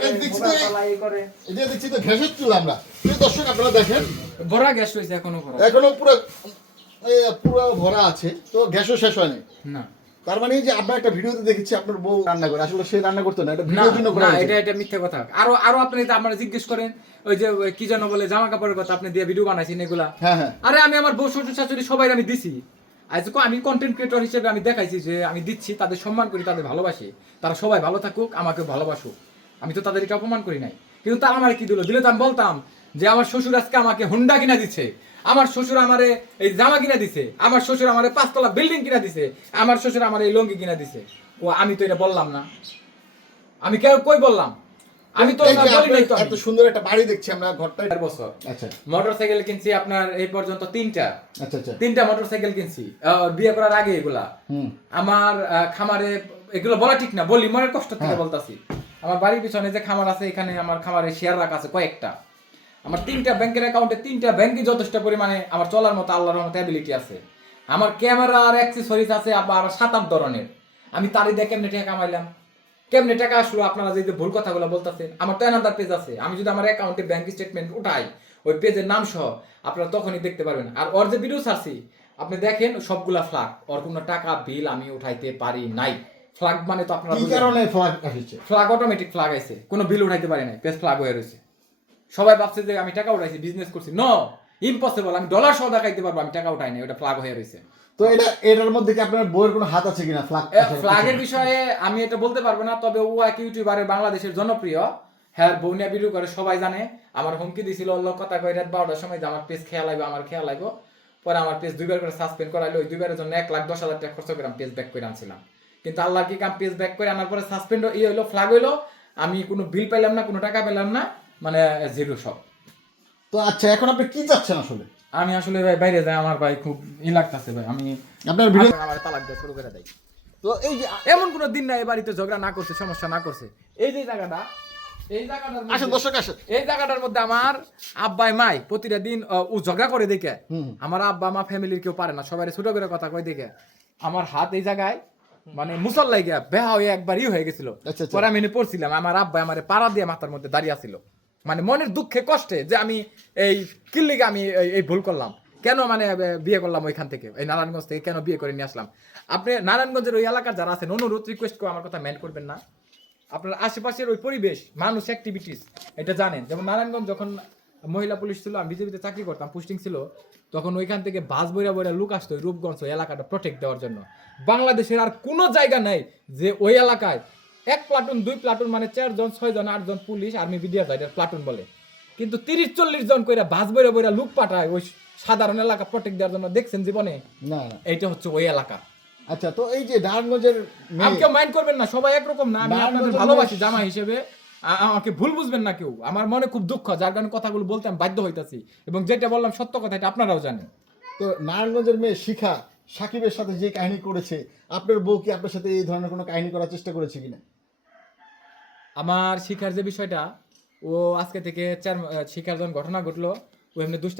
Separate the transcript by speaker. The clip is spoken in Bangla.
Speaker 1: করে
Speaker 2: দেখছি তো-
Speaker 1: চালায়, এই করে।
Speaker 2: এই যে দেখছি তো ঘেসের চুল আমরা। দর্শক আপনারা দেখেন।
Speaker 1: ভরা গ্যাস রয়েছে এখনও ভরা
Speaker 2: এখনও পুরো পুরো ভরা আছে তো গ্যাসও শেষ হয়নি।
Speaker 1: না।
Speaker 2: তার মানে যে আপনার একটা ভিডিওতে দেখেছি আপনার বউ রান্না করে। আসলে সে রান্না করতো না এটা ভিডিওর জন্য করা
Speaker 1: এটা এটা মিথ্যা কথা। আরও আরও আপনি যদি জিজ্ঞেস করেন ওই যে কি যেন বলে জামা কাপড়ের কথা আপনি দিয়ে ভিডিও বানাইছেন এগুলা।
Speaker 2: হ্যাঁ হ্যাঁ।
Speaker 1: আরে আমি আমার বউ শ্বশুর শাশুড়ি সবাই আমি দিছি। আমি কন্টেন্ট ক্রিয়েটর হিসেবে আমি দেখাইছি যে আমি দিচ্ছি তাদের সম্মান করি তাদের ভালোবাসি। তারা সবাই ভালো থাকুক আমাকে ভালোবাসুক। আমি তো তাদেরকে অপমান করি নাই। কিন্তু তারা আমার কি দিল? দিলে তো আমি বলতাম যে আমার শ্বশুর আজকে আমাকে হুন্ডা কিনা দিচ্ছে আমার শ্বশুর আমারে এই জামা কিনা দিছে। আমার শ্বশুর আমারে পাঁচতলা বিল্ডিং কিনা দিছে। আমার শ্বশুর আমার এই লঙ্গি কিনা দিছে। ও আমি তো এটা বললাম না। আমি কেউ কই বললাম? আমি তো বলি নাই তো
Speaker 2: এত সুন্দর একটা বাড়ি দেখছি আমরা ঘরটা
Speaker 1: চার বছর।
Speaker 2: আচ্ছা।
Speaker 1: মোটরসাইকেল কিনছি আপনার এই পর্যন্ত তিনটা।
Speaker 2: আচ্ছা আচ্ছা।
Speaker 1: তিনটা মোটরসাইকেল কিনছি। বিয়ে করার আগে এগুলা। আমার খামারে এগুলো বলা ঠিক না বলি মনের কষ্ট থেকে
Speaker 2: হ্যাঁ।
Speaker 1: বলতাছি। আমার বাড়ির পিছনে যে খামার আছে, এখানে আমার খামারে শেয়ার রাখা আছে কয়েকটা। আমার তিনটা ব্যাংকের অ্যাকাউন্টে তিনটা ব্যাংকে যথেষ্ট পরিমাণে আমার চলার মতো আল্লাহর মতো অ্যাবিলিটি আছে। আমার ক্যামেরা আর অ্যাক্সেসরিজ আছে, আবার সাত, আট ধরনের। আমি তারই দিয়ে কেমনে টাকা কামাইলাম? কেমনে টাকা আসলো? আপনারা যে ভুল কথাগুলো বলতেছেন, আমার তো এনাদার পেজ আছে। আমি যদি আমার অ্যাকাউন্টে ব্যাংক স্টেটমেন্ট উঠাই, ওই পেজের নাম সহ, আপনারা তখনই দেখতে পারবেন। আর ওর যে ভিডিও ছাড়ছি, আপনি দেখেন সবগুলা ফ্লাগ ওর কোনো টাকা বিল আমি উঠাইতে পারি নাই। ফ্লাগ মানে তো আপনারা
Speaker 2: কি কারণে ফ্লাগ আসছে?
Speaker 1: ফ্লাগ অটোমেটিক ফ্লাগ আইছে। কোনো বিল উঠাইতে পারি নাই পেজ ফ্লাগ হয়ে রয়েছে। সবাই ভাবছে যে আমি টাকা উঠাইছি বিজনেস করছি। নো ইম্পসিবল আমি ডলার সহ দেখাইতে পারব আমি টাকা উঠাই নাই ওটা ফ্লাগ হয়ে রয়েছে।
Speaker 2: তো এটা এটার মধ্যে কি আপনার বউয়ের কোনো হাত আছে কিনা ফ্লাগ
Speaker 1: ফ্লাগের বিষয়ে আমি এটা বলতে পারব না তবে ও এক ইউটিউবারের বাংলাদেশের জনপ্রিয়। হ্যাঁ বৌনিয়া ভিডিও করে সবাই জানে। আমার হুমকি দিছিল অল্ল কথা কই রাত বারোটার সময় যে আমার পেজ খেয়াল লাগবে আমার খেয়াল লাগবে পরে আমার পেজ দুইবার করে সাসপেন্ড করাইলো ওই দুইবারের জন্য এক লাখ দশ হাজার টাকা খরচ করে আমি পেজ ব্যাক করে আনছিলাম। কিন্তু আল্লাহ কি কাম পেজ ব্যাক করে? আনার পরে সাসপেন্ড ই হইল ফ্লাগ হইল। আমি কোনো বিল পাইলাম না কোনো টাকা পেলাম না মানে জিরো সব।
Speaker 2: তো আচ্ছা এখন আপনি কি চাচ্ছেন আসলে?
Speaker 1: আমি আসলে ভাই বাইরে যাই আমার ভাই খুব ই লাগতেছে ভাই আমি
Speaker 2: আপনার ভিডিও
Speaker 1: আমার তালাক দেয় শুরু করে দেয়।
Speaker 2: তো এই যে
Speaker 1: এমন কোনো দিন নাই বাড়িতে ঝগড়া না করছে সমস্যা না করছে। এই যে জায়গাটা এই জায়গাটার মধ্যে-
Speaker 2: আসেন দর্শক আসেন।
Speaker 1: এই জায়গাটার মধ্যে আমার আব্বাই মাই প্রতিটা দিন ও ঝগড়া করে দেখে।
Speaker 2: হুম।
Speaker 1: আমার আব্বা মা ফ্যামিলির কেউ পারে না সবাই ছোট করে কথা কয় দেখে। আমার হাত এই জায়গায় মানে মুসল্লাই গিয়া বেহা হয়ে একবার ই হয়ে গেছিল।
Speaker 2: আচ্ছা, আচ্ছা।
Speaker 1: পরে আমি পড়ছিলাম আমার আব্বা আমার পাড়া দিয়ে মাথার মধ্যে দাঁড়িয়ে ছিল মানে মনের দুঃখে কষ্টে যে আমি এই কিল্লিকে আমি এই- এই ভুল করলাম। কেন মানে বিয়ে করলাম ওইখান থেকে? এই নারায়ণগঞ্জ থেকে কেন বিয়ে করে নিয়ে আসলাম? আপনি নারায়ণগঞ্জের ওই এলাকার যারা আছেন অনুরোধ রিকোয়েস্ট করে আমার কথা মেন করবেন না। আপনার আশেপাশের ওই পরিবেশ মানুষ অ্যাক্টিভিটিস এটা জানেন। যেমন নারায়ণগঞ্জ যখন মহিলা পুলিশ ছিল আমি বিজেপিতে চাকরি করতাম পোস্টিং ছিল। তখন ওইখান থেকে বাস বইরা বইরা লোক আসতো ওই রূপগঞ্জ ওই এলাকাটা প্রোটেক্ট দেওয়ার জন্য। বাংলাদেশের আর কোনো জায়গা নাই যে ওই এলাকায় এক প্লাটুন দুই প্লাটুন মানে চারজন ছয়জন আটজন পুলিশ আর্মি বিডিআর এটা প্লাটুন বলে। কিন্তু তিরিশ চল্লিশ জন কইরা বাস বইরা বইরা লোক পাঠায় ওই সাধারণ এলাকা প্রোটেক্ট দেওয়ার জন্য দেখছেন জীবনে?
Speaker 2: না।
Speaker 1: এইটা হচ্ছে ওই এলাকা।
Speaker 2: আচ্ছা তো এই যে নারায়ণগঞ্জের
Speaker 1: আপনি মাইন্ড করবেন না সবাই একরকম না আমি আপনাদের ভালোবাসি জামা হিসেবে। আমাকে ভুল বুঝবেন না কেউ। আমার মনে খুব দুঃখ যার কারণে কথাগুলো বলতে আমি বাধ্য হইতাছি। এবং যেটা বললাম সত্য কথা এটা আপনারাও জানেন।
Speaker 2: তো নারায়ণগঞ্জের মেয়ে শিখা সাকিবের সাথে যে কাহিনী করেছে আপনার বউ কি আপনার সাথে এই ধরনের কোনো কাহিনী করার চেষ্টা করেছে কিনা?
Speaker 1: আমার শিখার যে বিষয়টা ও আজকে থেকে চার শিখার যখন ঘটনা ঘটলো ও এমনি দুষ্ট